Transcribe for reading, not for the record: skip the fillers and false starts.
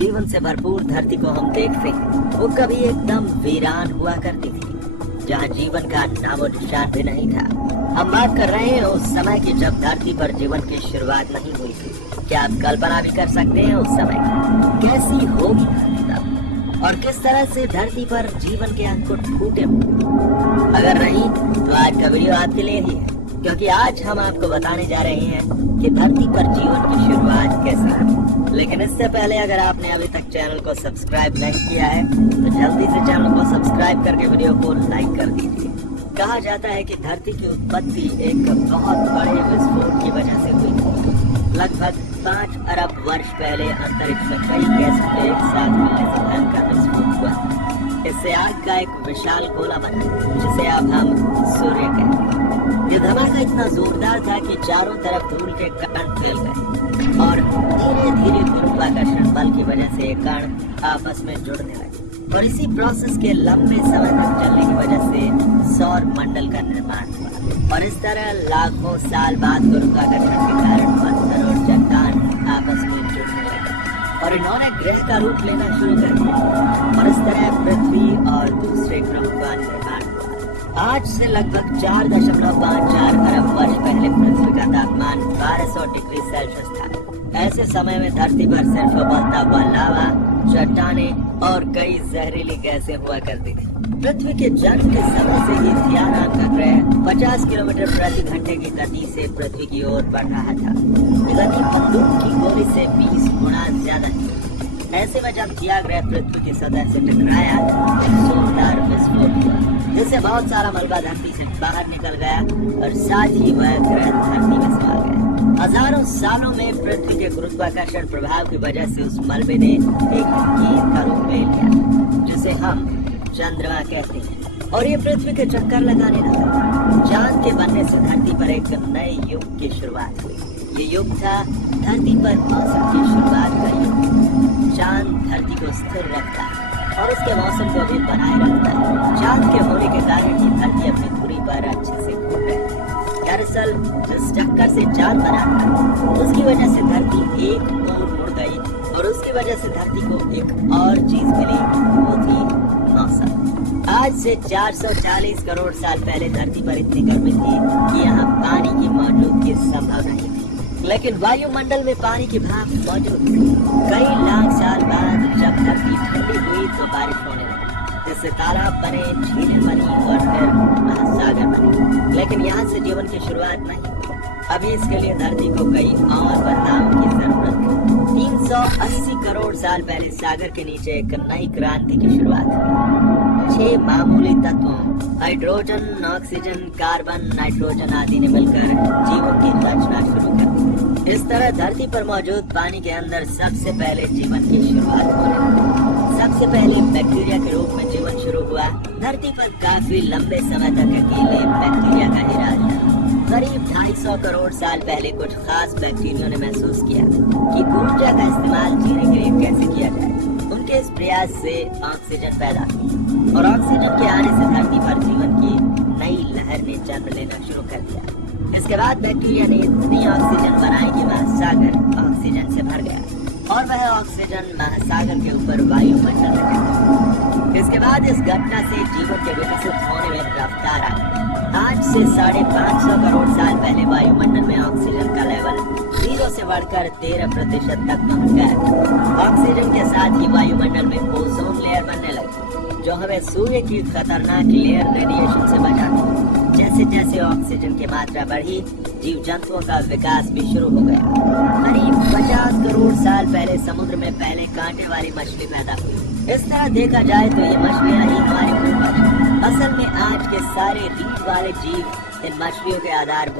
जीवन से भरपूर धरती को हम देखते हैं, वो कभी एकदम वीरान हुआ करती थी, जहाँ जीवन का नामो निशान भी नहीं था। हम बात कर रहे हैं उस समय की जब धरती पर जीवन की शुरुआत नहीं हुई थी। क्या आप कल्पना भी कर सकते हैं उस समय कैसी होगी तब, और किस तरह से धरती पर जीवन के अंकुर फूटे होंगे? अगर नहीं तो आज का वीडियो आपके लिए ही है, क्योंकि आज हम आपको बताने जा रहे हैं कि धरती पर जीवन की शुरुआत कैसे हुई। लेकिन इससे पहले अगर आपने अभी तक चैनल को सब्सक्राइब नहीं किया है तो जल्दी से चैनल को सब्सक्राइब करके वीडियो को लाइक कर दीजिए। कहा जाता है कि धरती की उत्पत्ति एक बहुत बड़े विस्फोट की वजह से हुई थी। लगभग 5 अरब वर्ष पहले अंतरिक्ष में कई गैस के एक साथ मिलने से भयंकर विस्फोट हुआ। इससे आग का एक विशाल गोला बना, जिसे अब हम सूर्य कहते हैं। ये धमाका इतना जोरदार था कि चारों तरफ धूल के कण फैल गए और धीरे धीरे गुरुत्वाकर्षण बल की वजह से ये कण आपस में जुड़ने लगे, और इसी प्रोसेस के लंबे समय तक चलने की वजह से सौर मंडल का निर्माण हुआ। और इस तरह लाखों साल बाद गुरुत्वाकर्षण के कारण पत्थर और चट्टान आपस में जुड़ने लगे और इन्होंने ग्रह का रूप लेना शुरू कर दिया, और इस तरह पृथ्वी और दूसरे ग्रहों का निर्माण हुआ। आज से लगभग 4.54 अरब वर्ष पहले पृथ्वी का तापमान 1200 डिग्री सेल्सियस था। ऐसे समय में धरती पर सिर्फ उबलता हुआ लावा, चट्टानें और कई जहरीली गैसें हुआ करती थी। पृथ्वी के जन्म के समय से ही धियान का ग्रह 50 किलोमीटर प्रति घंटे की गति से पृथ्वी की ओर बढ़ रहा था। गति बंदूक की गोली से 20 गुना ज्यादा थी। ऐसे में जब धिया ग्रह पृथ्वी की सतह से टकराया तो जोरदार विस्फोट हुआ, जिससे बहुत सारा मलबा धरती से बाहर निकल गया और साथ ही वह ग्रह धरती में समा गया। हजारों सालों में पृथ्वी के गुरुत्वाकर्षण प्रभाव की वजह से उस मलबे ने एक गेंद का रूप ले लिया, जिसे हम चंद्रमा कहते हैं, और ये पृथ्वी के चक्कर लगाने लगा। चांद के बनने से धरती पर एक नए युग की शुरुआत हुई। ये युग था धरती पर मौसम की शुरुआत का युग। चांद धरती को स्थिर रखता है और उसके मौसम को भी बनाए रखता है। चांद के होने के कारण ही धरती अपनी धुरी पर अच्छे से घूम रही है। दरअसल जिस चक्कर से चांद बना था उसकी वजह से धरती एक ओर मुड़ गई, और उसकी वजह से धरती को एक और चीज मिली, वो थी मौसम। आज से 440 करोड़ साल पहले धरती पर इतनी गर्मी थी कि यहाँ पानी की मौजूदगी संभव नहीं थी, लेकिन वायुमंडल में पानी की भाप मौजूद थी। कई लाख साल बाद जब धरती ठंडी हुई तो बारिश होने लगी, जिससे तालाब बने, झीलें बनी और फिर महासागर बने। लेकिन यहाँ से जीवन की शुरुआत नहीं हुई। अभी इसके लिए धरती को कई और बदलाव की जरूरत है। 380 करोड़ साल पहले सागर के नीचे एक नई क्रांति की शुरुआत हुई। 6 मामूली तत्वों हाइड्रोजन, ऑक्सीजन, कार्बन, नाइट्रोजन आदि ने मिलकर जीवन की रचना शुरू कर दी। इस तरह धरती पर मौजूद पानी के अंदर सबसे पहले जीवन की शुरुआत होने लगी। सबसे पहले बैक्टीरिया के रूप में जीवन शुरू हुआ। धरती पर काफी लंबे समय तक अकेले बैक्टीरिया का ही राज था। करीब 250 करोड़ साल पहले कुछ खास बैक्टीरिया ने महसूस किया कि ऊर्जा का इस्तेमाल जीने के लिए कैसे किया जाए। उनके इस प्रयास से ऑक्सीजन पैदा हुई, और ऑक्सीजन के आने से धरती पर जीवन की नई लहर ने जन्म लेना शुरू कर दिया। इसके बाद बैक्टीरिया ने इतनी ऑक्सीजन बनाई कि महासागर ऑक्सीजन से भर गया, और वह ऑक्सीजन महासागर के ऊपर वायुमंडल में गया। इसके बाद इस घटना से जीवन के विकसित होने में रफ्तार आ गई। आज से 550 करोड़ साल पहले वायुमंडल में ऑक्सीजन का लेवल 0 से बढ़कर 13% तक पहुंच गया। ऑक्सीजन के साथ ही वायुमंडल में ओजोन लेयर बनने लगी, जो हमें सूर्य की खतरनाक लेयर रेडिएशन से बचाती है। जैसे जैसे ऑक्सीजन की मात्रा बढ़ी, जीव जंतुओं का विकास भी शुरू हो गया। करीब 50 करोड़ साल पहले समुद्र में पहले कांटे वाली मछली पैदा हुई। इस तरह देखा जाए तो ये मछलियां ही हमारे पूर्वज। असल में आज के सारे रीढ़ वाले जीव इन मछलियों के आधार